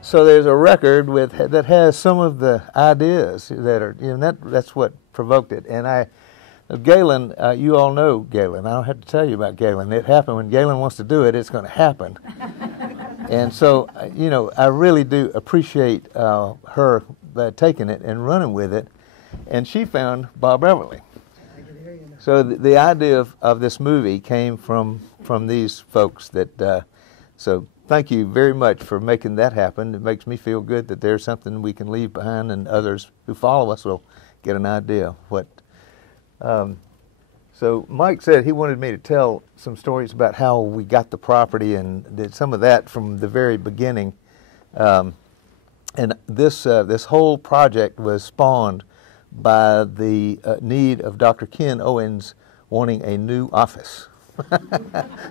So there's a record that has some of the ideas that are, that's what provoked it. And Galen, you all know Galen. I don't have to tell you about Galen. It happened. When Galen wants to do it, it's going to happen. And so, I really do appreciate her taking it and running with it. And she found Bob Everly. So the idea of this movie came from these folks so thank you very much for making that happen. It makes me feel good that there's something we can leave behind, and others who follow us will get an idea of what. So Mike said he wanted me to tell some stories about how we got the property, and did some of that from the very beginning. And this whole project was spawned by the need of Dr. Ken Owens wanting a new office.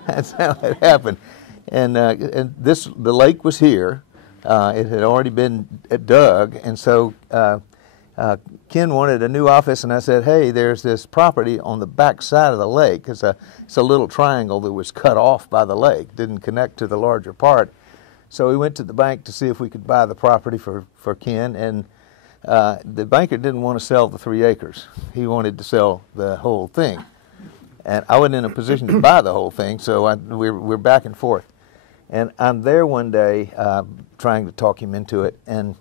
That's how it happened. And the lake was here. It had already been dug, and so Ken wanted a new office, and I said, hey, there's this property on the back side of the lake. It's a little triangle that was cut off by the lake, didn't connect to the larger part. So we went to the bank to see if we could buy the property for Ken, and the banker didn't want to sell the 3 acres. He wanted to sell the whole thing. And I wasn't in a position to buy the whole thing, so we're back and forth. And I'm there one day trying to talk him into it. And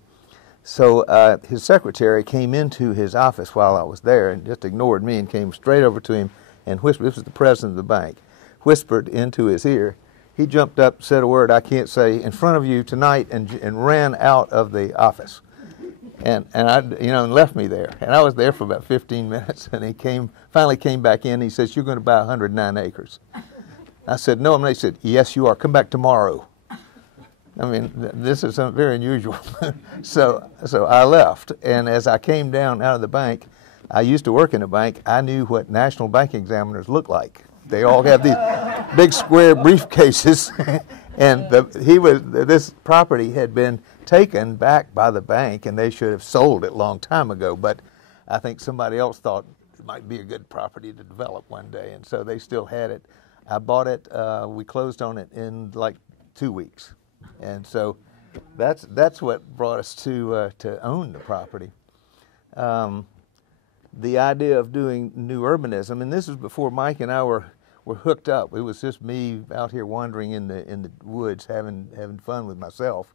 so his secretary came into his office while I was there and just ignored me and came straight over to him and whispered. This was the president of the bank. Whispered into his ear. He jumped up, said a word I can't say in front of you tonight, and ran out of the office. And left me there. And I was there for about 15 minutes. And he finally came back in. He says, "You're going to buy 109 acres." I said, "No." And they said, "Yes, you are. Come back tomorrow." I mean, this is something very unusual. So I left. And as I came down out of the bank, I used to work in a bank. I knew what national bank examiners look like. They all have these big square briefcases. And this property had been taken back by the bank, and they should have sold it a long time ago. But I think somebody else thought it might be a good property to develop one day, and so they still had it. I bought it. We closed on it in like 2 weeks, and so that's what brought us to own the property. The idea of doing new urbanism, and this was before Mike and I were hooked up. It was just me out here wandering in the woods, having fun with myself,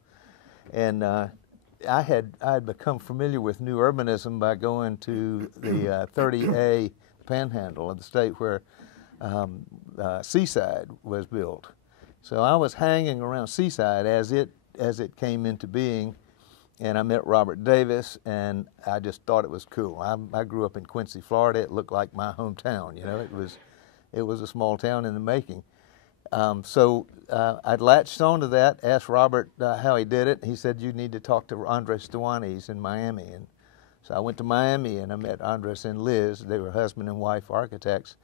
and I had become familiar with new urbanism by going to the 30A Panhandle of the state where Seaside was built. So I was hanging around Seaside as it came into being, and I met Robert Davis, and I just thought it was cool. I grew up in Quincy, Florida. It looked like my hometown. It was a small town in the making. So I latched onto that, asked Robert how he did it. He said, "You need to talk to Andres Duane. He's in Miami." And so I went to Miami, and I met Andres and Liz. They were husband and wife architects,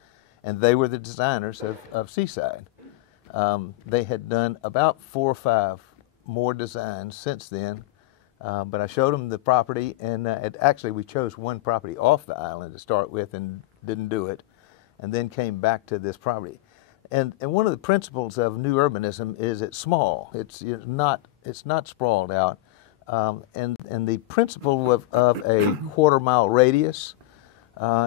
and they were the designers of Seaside. They had done about 4 or 5 more designs since then, but I showed them the property, and actually we chose one property off the island to start with and didn't do it, and then came back to this property. And one of the principles of new urbanism is it's small. It's not sprawled out, and the principle of a quarter-mile radius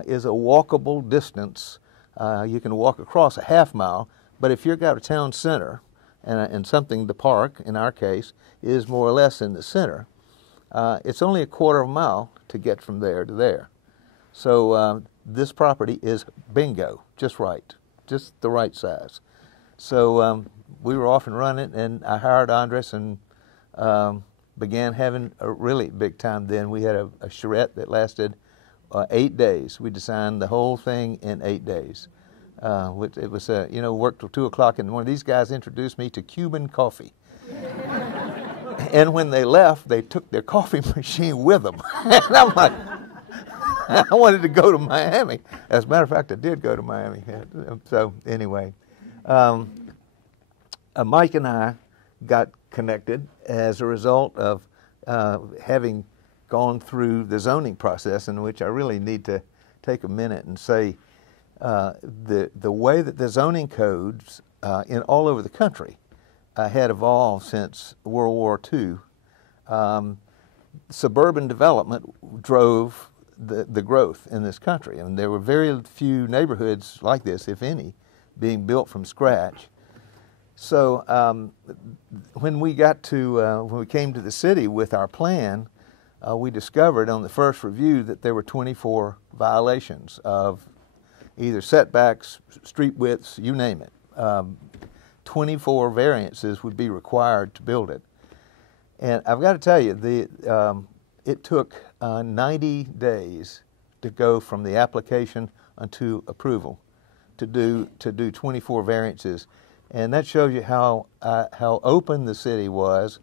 is a walkable distance. You can walk across a half mile, but if you've got a town center and something, the park in our case is more or less in the center, it's only a quarter of a mile to get from there to there. So this property is bingo, just right. Just the right size. So we were off and running, and I hired Andres and began having a really big time then. We had a charrette that lasted 8 days. We designed the whole thing in 8 days. It was, worked till 2 o'clock in the morning. These guys introduced me to Cuban coffee. And when they left, they took their coffee machine with them. And I'm like, I wanted to go to Miami. As a matter of fact, I did go to Miami. So anyway, Mike and I got connected as a result of having gone through the zoning process, in which I really need to take a minute and say the way that the zoning codes in all over the country had evolved since World War II. Suburban development drove the growth in this country, and there were very few neighborhoods like this, if any, being built from scratch. So when we got to when we came to the city with our plan, we discovered on the first review that there were 24 violations of either setbacks, street widths, you name it. 24 variances would be required to build it. And I've got to tell you, it took 90 days to go from the application unto approval to do 24 variances. And that shows you how open the city was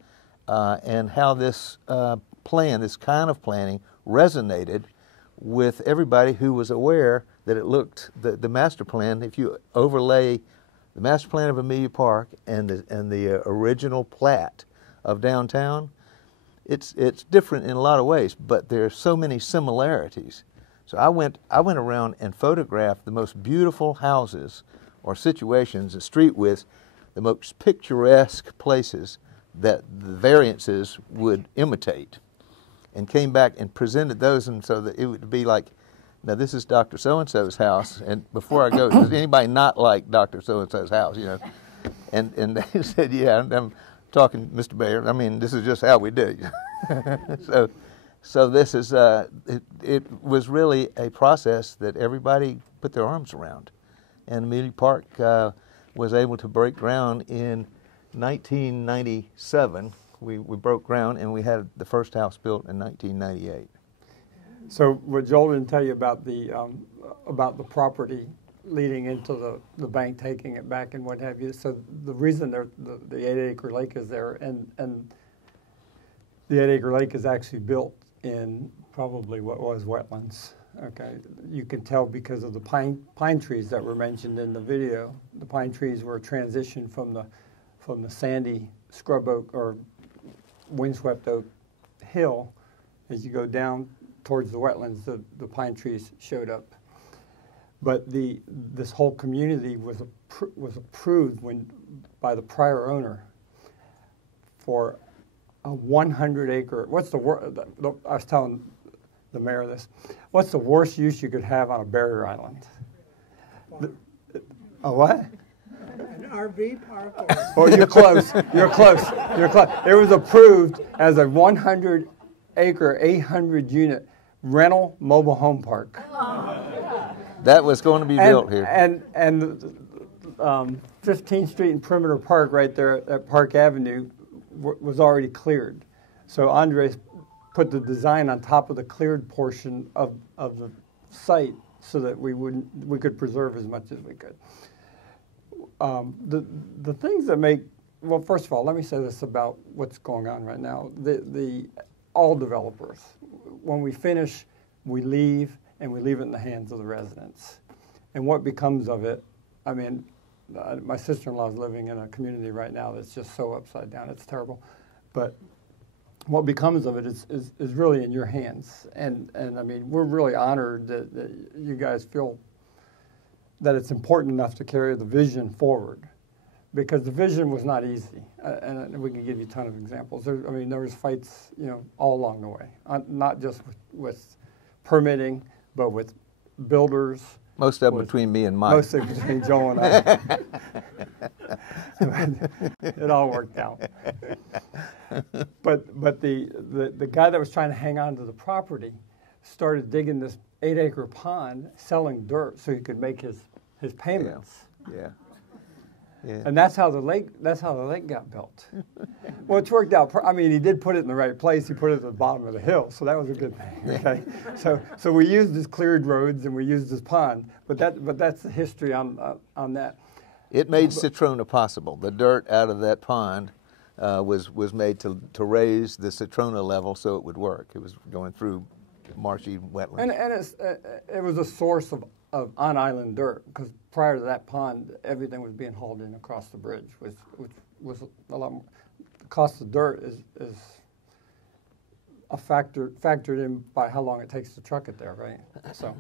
and how this plan, this kind of planning, resonated with everybody who was aware that it looked, the master plan, if you overlay the master plan of Amelia Park and the original plat of downtown, it's different in a lot of ways, but there are so many similarities. So I went around and photographed the most beautiful houses or situations and street widths, the most picturesque places that the variances would imitate, and came back and presented those, and so that it would be like, now this is Dr. So-and-so's house, and before I go, does anybody not like Dr. So-and-so's house, you know? And they said, yeah, I'm talking, Mr. Mayor, I mean, this is just how we do. So this is, it was really a process that everybody put their arms around. And Amelia Park was able to break ground in 1997. We broke ground, and we had the first house built in 1998. So what Joel didn't tell you about the property leading into the bank taking it back and what have you. So the reason the 8-acre lake is there, and the 8-acre lake is actually built in probably what was wetlands. Okay, you can tell because of the pine trees that were mentioned in the video. The pine trees were transitioned from the sandy scrub oak or windswept oak hill. As you go down towards the wetlands, the pine trees showed up. But this whole community was approved by the prior owner for a 100-acre. What's the word? I was telling the mayor this. What's the worst use you could have on a barrier island? A what? An RV park. Oh, you're close. You're close. You're close. It was approved as a 100-acre, 800-unit rental mobile home park. That was going to be built here. And 15th Street and Perimeter Park right there at Park Avenue was already cleared. So Andres put the design on top of the cleared portion of the site so that we could preserve as much as we could. The things that make, well, first of all, let me say this about what's going on right now. All developers, when we finish, we leave, and we leave it in the hands of the residents. And what becomes of it, I mean, my sister-in-law is living in a community right now that's just so upside down. It's terrible. But what becomes of it is really in your hands. And I mean, we're really honored that you guys feel that it's important enough to carry the vision forward, because the vision was not easy. And we can give you a ton of examples. There was fights, all along the way, not just with permitting, but with builders. Most of them between me and Mike. Most of them between Joel and I. It all worked out. But the guy that was trying to hang on to the property started digging this 8-acre pond, selling dirt so he could make his payments. Yeah. And that's how the lake got built. Well, it's worked out. I mean, he did put it in the right place. He put it at the bottom of the hill, so that was a good thing. Okay, so we used his cleared roads and we used his pond, but that's the history on that. It made Citrona possible. The dirt out of that pond was made to raise the Citrona level so it would work. It was going through marshy wetlands. And it was a source of on-island dirt, because prior to that pond, everything was being hauled in across the bridge, which was a lot more. The cost of dirt is a factored in by how long it takes to truck it there, right? So,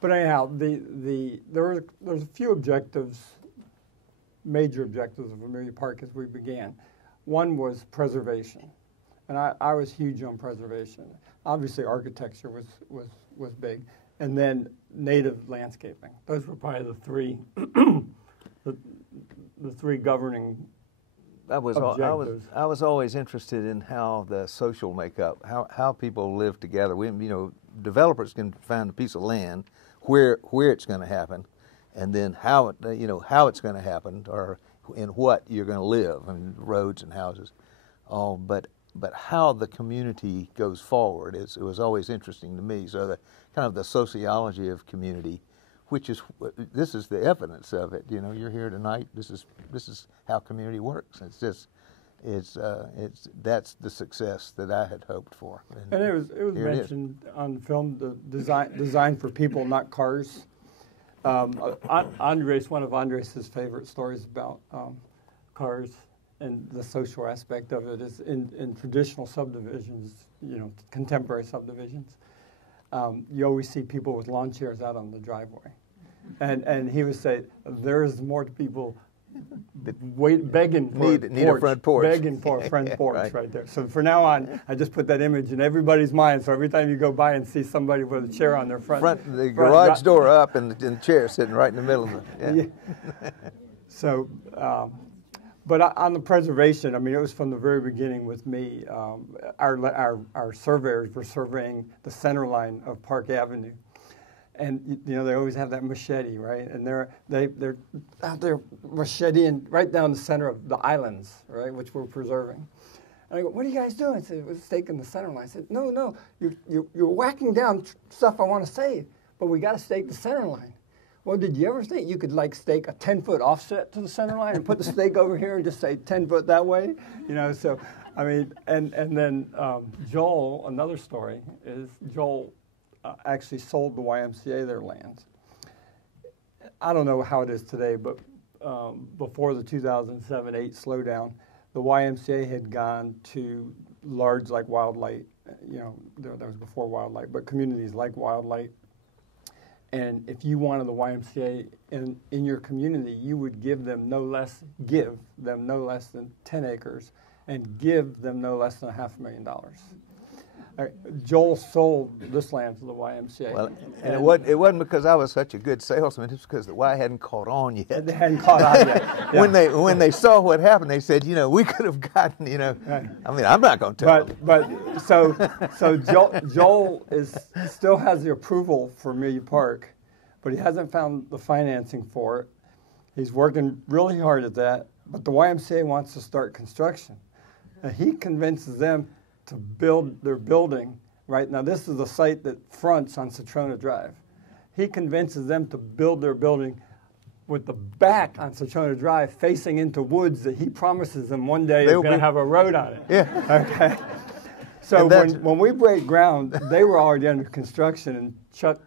but anyhow, there's a few objectives, major objectives of Amelia Park as we began. One was preservation, and I was huge on preservation. Obviously, architecture was big, and then native landscaping. Those were probably the three the three governing objectives. I was always interested in how the social makeup, how people live together. Developers can find a piece of land where it's going to happen, and then how it's going to happen, or in what you're going to live, roads and houses, all. But how the community goes forward it was always interesting to me. So the kind of the sociology of community, this is the evidence of it. You're here tonight. This is how community works. That's the success that I had hoped for. And it was mentioned on film, the design for people, not cars. Andres, one of Andres' favorite stories about cars and the social aspect of it is in traditional subdivisions, contemporary subdivisions. You always see people with lawn chairs out on the driveway. And he would say, there's more people begging for a front porch. Begging for a front porch right there. So from now on, I just put that image in everybody's mind. So every time you go by and see somebody with a chair on their the garage door up and the chair sitting right in the middle of it. Yeah. So, but on the preservation, it was from the very beginning with me. Our surveyors were surveying the center line of Park Avenue. And they always have that machete, right? And they're out there macheteing right down the center of the islands, right, which we're preserving. And I go, "What are you guys doing?" I said, "We're staking the center line." I said, "No, you're whacking down stuff I want to save, but we got to stake the center line." Well, did you ever think you could stake a 10-foot offset to the center line and put the stake over here and just say 10 foot that way? So and then Joel, another story is Joel. Actually sold the YMCA their land. I don't know how it is today, but before the 2007-8 slowdown, the YMCA had gone to large like Wildlight. That was before Wildlight, but communities like Wildlight. And if you wanted the YMCA in your community, you would give them no less than 10 acres and give them no less than $500,000. Joel sold this land to the YMCA. Well, and it wasn't because I was such a good salesman. It's because the Y hadn't caught on yet. They hadn't caught on yet. Yeah. When they saw what happened, they said, we could have gotten, Right. I'm not going to tell them. But so Joel still has the approval for Amelia Park, but he hasn't found the financing for it. He's working really hard at that, but the YMCA wants to start construction. And he convinces them to build their building. Right now, this is the site that fronts on Citrona Drive. He convinces them to build their building with the back on Citrona Drive facing into woods that he promises them one day is going to have a road on it. Yeah. Okay. So when we break ground, they were already under construction, and Chuck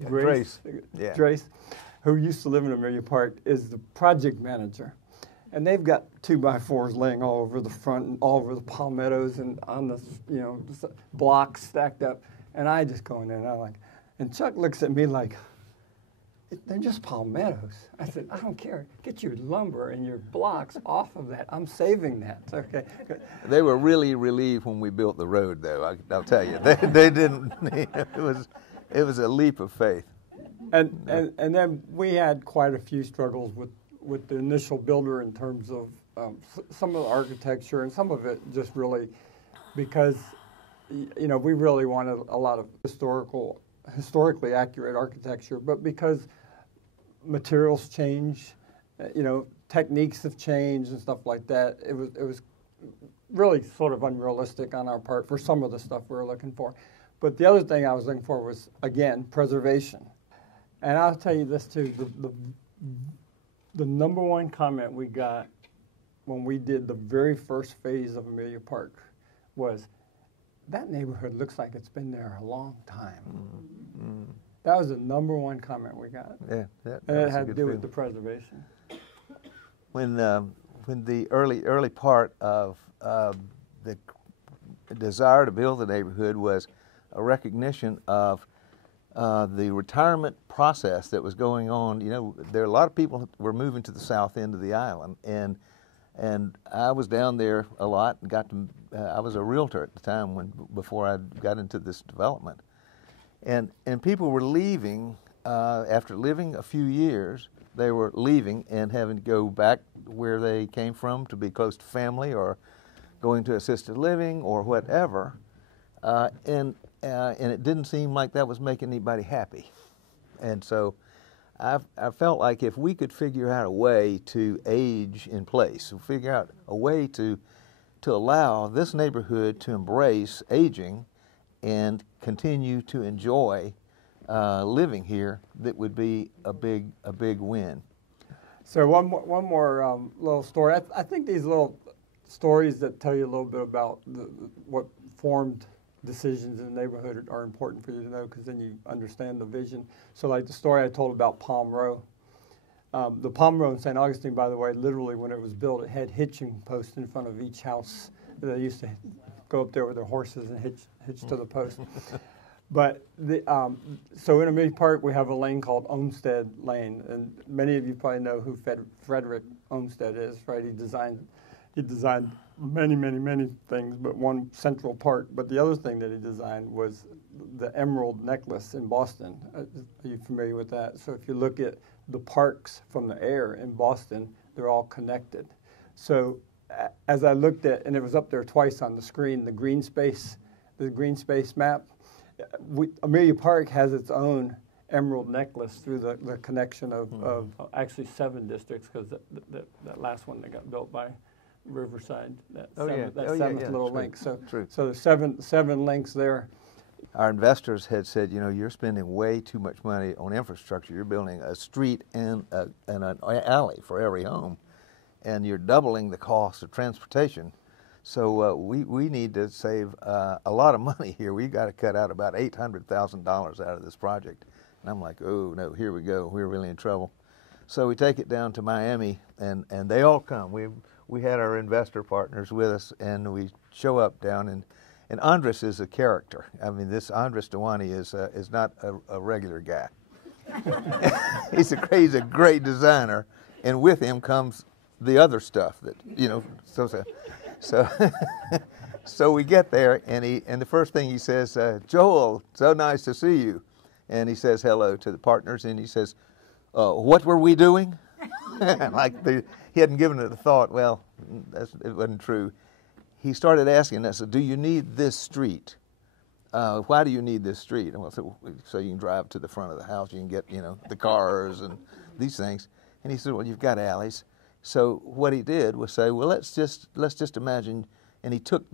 Drace, who used to live in Amelia Park, is the project manager. And they've got 2x4s laying all over the front and all over the palmettos and on the blocks stacked up. And I just go in there and and Chuck looks at me like, they're just palmettos. I said, I don't care. Get your lumber and your blocks off of that. I'm saving that. Okay. They were really relieved when we built the road, though. I'll tell you, they didn't. It was a leap of faith. And then we had quite a few struggles with the initial builder in terms of some of the architecture, and some of it just really because, we really wanted a lot of historically accurate architecture, but because materials change, techniques have changed and stuff like that, it was really sort of unrealistic on our part for some of the stuff we were looking for. But the other thing I was looking for was, again, preservation. And I'll tell you this too, the number one comment we got when we did the very first phase of Amelia Park was, that neighborhood looks like it's been there a long time. Mm-hmm. That was the number one comment we got. Yeah, and it had to do with the preservation. When the early part of the desire to build the neighborhood was a recognition of the retirement process that was going on. You know, there are a lot of people who were moving to the south end of the island, and I was down there a lot. And I was a realtor at the time before I got into this development, and people were leaving after living a few years. They were leaving and having to go back where they came from to be close to family, or going to assisted living or whatever, and it didn't seem like that was making anybody happy. And so I felt like if we could figure out a way to age in place, figure out a way to allow this neighborhood to embrace aging and continue to enjoy living here, that would be a big win. So one more little story. I think these little stories that tell you a little bit about what formed decisions in the neighborhood are important for you to know, because then you understand the vision. So like the story I told about Palm Row. The Palm Row in St. Augustine, by the way, literally when it was built, it had hitching posts in front of each house. They used to go up there with their horses and hitch to the post. But so in Amelia Park, we have a lane called Olmsted Lane, and many of you probably know who Frederick Olmsted is, right? He designed many things, but one central part. But the other thing that he designed was the emerald necklace in Boston. Are you familiar with that? So if you look at the parks from the air in Boston, they're all connected. So as I looked at, and it was up there twice on the screen, the green space map. Amelia Park has its own emerald necklace through the connection of actually 7 districts, because that last one that got built by Riverside, that seventh little link. So there's seven links there. Our investors had said, you know, you're spending way too much money on infrastructure. You're building a street and an alley for every home, and you're doubling the cost of transportation. So we need to save a lot of money here. We've got to cut out about $800,000 out of this project. And I'm like, oh no, here we go. We're really in trouble. So we take it down to Miami, and they all come. We had our investor partners with us, and we show up down, and Andres is a character. I mean, this Andres Dewani is not a regular guy. He's a great designer, and with him comes the other stuff that, you know, so we get there, and the first thing he says, Joel, so nice to see you. And he says hello to the partners, and he says, what were we doing? Like he hadn't given it a thought. Well, it wasn't true. He started asking us, do you need this street? Why do you need this street? And so you can drive to the front of the house, you can get, you know, the cars and these things. And he said, well, you've got alleys. So what he did was say, well, let's just imagine, and he took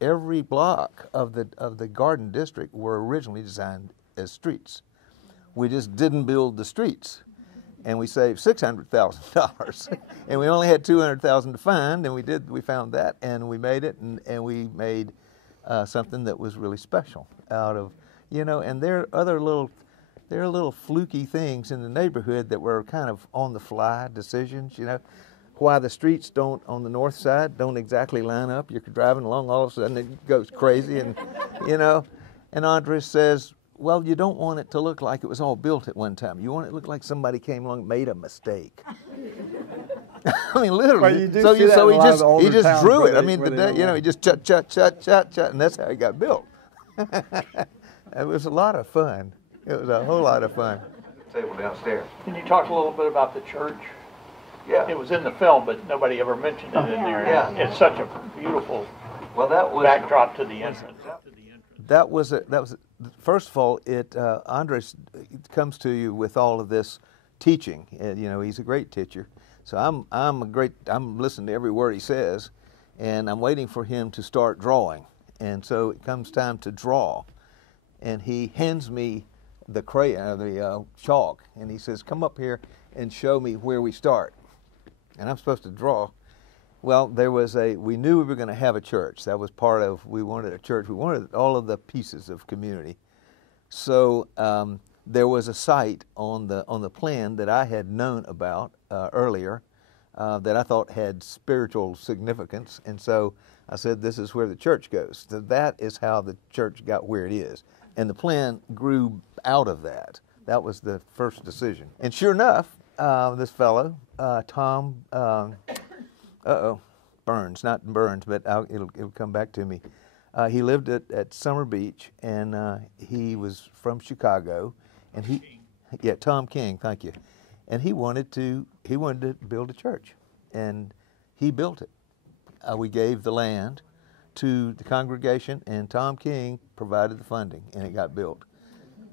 every block of the Garden District were originally designed as streets. We just didn't build the streets, and we saved $600,000, and we only had $200,000 to find, and we found that, and we made it, and we made something that was really special out of, you know. And there are little fluky things in the neighborhood that were kind of on-the-fly decisions, you know. Why the streets on the north side don't exactly line up. You're driving along, all of a sudden it goes crazy, and, you know. And Andres says, well, you don't want it to look like it was all built at one time. You want it to look like somebody came along and made a mistake. I mean, literally. So he just drew it. I mean, you know, he just chut, and that's how he got built. It was a lot of fun. It was a whole lot of fun. Table downstairs. Can you talk a little bit about the church? Yeah. It was in the film, but nobody ever mentioned it in there. Yeah. It's such a beautiful backdrop to the entrance. That was first of all, Andres comes to you with all of this teaching. You know, he's a great teacher. So I'm listening to every word he says, and I'm waiting for him to start drawing. And so it comes time to draw, and he hands me the crayon, the chalk, and he says, "Come up here and show me where we start." And I'm supposed to draw, Well, we knew we were going to have a church. That was part of, we wanted a church. We wanted all of the pieces of community. So there was a site on the plan that I had known about earlier that I thought had spiritual significance. And so I said, this is where the church goes. So that is how the church got where it is. And the plan grew out of that. That was the first decision. And sure enough, this fellow, Tom, Burns, not Burns, but it'll come back to me. He lived at Summer Beach, and he was from Chicago, and Tom King, thank you. And he wanted to build a church, and he built it. We gave the land to the congregation, and Tom King provided the funding, and it got built.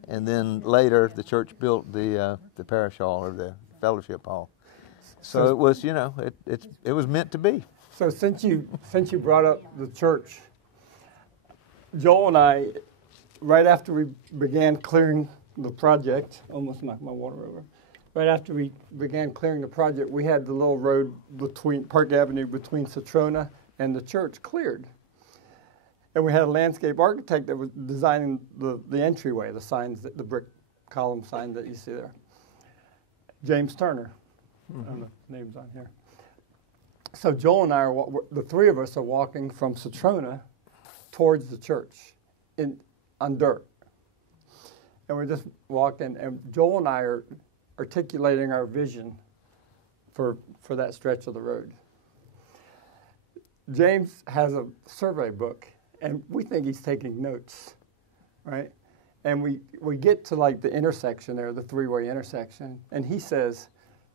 And then later, the church built the parish hall or the fellowship hall. So it was, it was meant to be. So since you brought up the church, Joel and I, right after we began clearing the project, almost knocked my water over. Right after we began clearing the project, we had the little road between Park Avenue between Citrona and the church cleared. And we had a landscape architect that was designing the entryway, the signs, the brick column sign that you see there. James Turner. I don't know if his name's on here. So Joel and I, the three of us are walking from Citrona towards the church on dirt. And we're just walking, and Joel and I are articulating our vision for that stretch of the road. James has a survey book, and we think he's taking notes, right? And we get to like the intersection there, the three-way intersection, and he says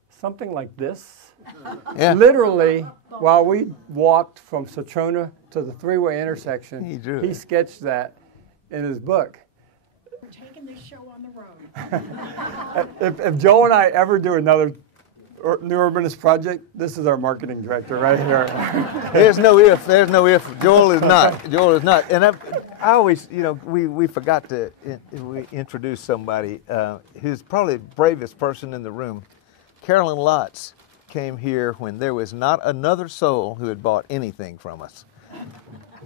something like this. Yeah. Literally, while we walked from Citrona to the three-way intersection, he sketched that in his book. We're taking this show on the road. If Joe and I ever do another New Urbanist project, this is our marketing director right here. There's no if. There's no if. Joel is not. Joel is not. And I always, we forgot to introduce somebody who's probably the bravest person in the room. Carolyn Lotz came here when there was not another soul who had bought anything from us.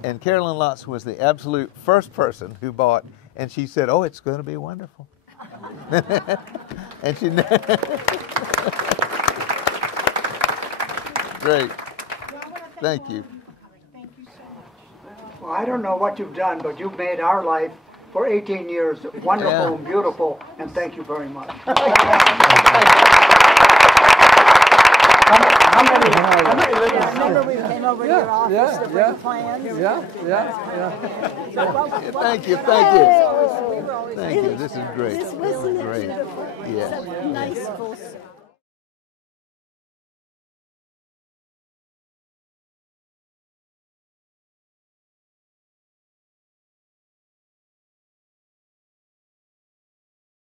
And Carolyn Lotz was the absolute first person who bought, and she said, "Oh, it's going to be wonderful." And she great. Thank you. Thank you so much. Well, I don't know what you've done, but you've made our life for 18 years wonderful and beautiful, and thank you very much. How many Remember we came over to your office to bring plans? Thank you. Thank you. This is great. Wasn't it great. beautiful? Yeah. It's a nice full